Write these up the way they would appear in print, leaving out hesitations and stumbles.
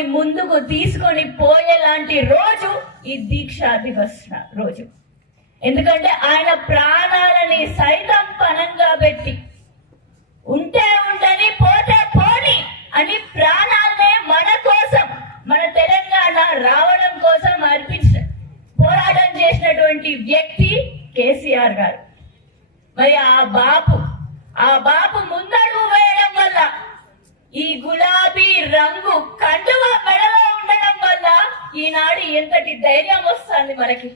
మమ్మల్ని ముందుకు తీసుకొని పోయేలాంటి రోజు ఈ దీక్షా దివస్ రోజు. ఎందుకంటే ఆయన ప్రాణాలని సైతం పణంగా పెట్టి ఉంటే ఉండని పోతే పోని అని ప్రాణాలనే మన కోసం, మన తెలంగాణ రావడం కోసం పోరాటం చేసినటువంటి వ్యక్తి కేసీఆర్ గారు. మరి ఆ బాపు ముందడుగు వేయడం వల్ల, ఈ గులాబీ రంగు కండువా మెడలో ఉండడం వల్ల ఈనాడు ఎంతటి ధైర్యం వస్తుంది మనకి.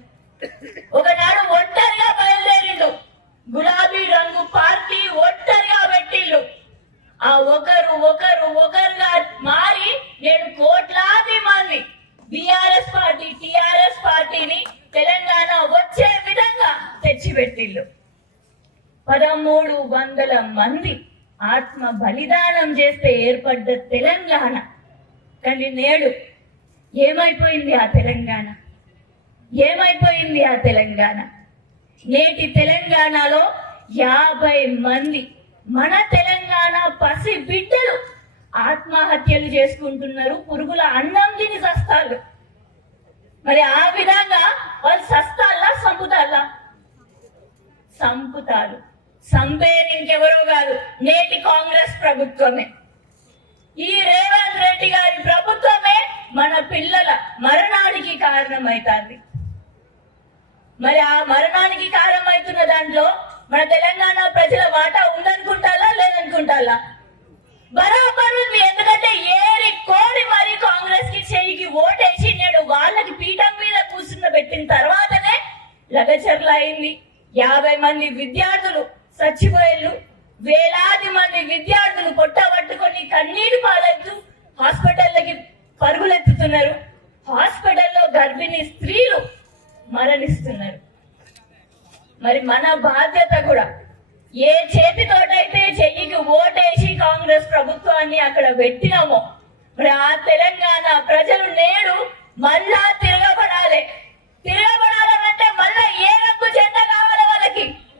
ఒకనాడు ఒంటరిగా బయలుదేరిండు, గులాబీ రంగు పార్టీ ఒంటరిగా పెట్టిండు. ఆ ఒకరుగా మారి నేడు కోట్లాది మంది బీఆర్ఎస్ పార్టీ, టిఆర్ఎస్ పార్టీని తెలంగాణ వచ్చే విధంగా తెచ్చిపెట్టిండు. 1300 మంది ఆత్మ బలిదానం చేస్తే ఏర్పడ్డ తెలంగాణ. కానీ నేడు ఏమైపోయింది ఆ తెలంగాణ? ఏమైపోయింది ఆ తెలంగాణ? నేటి తెలంగాణలో 50 మంది మన తెలంగాణ పసి బిడ్డలు ఆత్మహత్యలు చేసుకుంటున్నారు. పురుగుల అన్నం తిని సస్తాలు. మరి ఆ విధంగా వాళ్ళు సస్తాలా, సంపుతారు. సంపేది ఇంకెవరో కాదు, నేటి కాంగ్రెస్ ప్రభుత్వమే. ఈ రేవంత్ రెడ్డి గారి ప్రభుత్వమే మన పిల్లల మరణానికి కారణమైతుంది. మరి ఆ మరణానికి కారణమవుతున్న దాంట్లో మన తెలంగాణ ప్రజల వాటా ఉందనుకుంటారా, లేదనుకుంటారా? బరాబర్ ఉంది. ఎందుకంటే ఏరి కోడి మరి కాంగ్రెస్ కి చెయ్యికి ఓటేసి నేడు వాళ్ళకి పీఠం మీద కూర్చుండబెట్టిన తర్వాతనే లగచర్ల అయింది. 50 మంది విద్యార్థులు చచ్చిపోయేళ్ళు, వేలాది మంది విద్యార్థులు పొట్టబట్టుకొని కన్నీరు పాలవుతూ హాస్పిటల్లకి పరుగులెత్తుతున్నారు. హాస్పిటల్లో గర్భిణీ స్త్రీలు మరణిస్తున్నారు. మరి మన బాధ్యత కూడా, ఏ చేతితోటైతే చెయ్యికి ఓటేసి కాంగ్రెస్ ప్రభుత్వాన్ని అక్కడ పెట్టినామో, మరి ఆ తెలంగాణ ప్రజలు నేడు మళ్ళా తిరగబడాలంటే మళ్ళా ఏ రంగు జెండా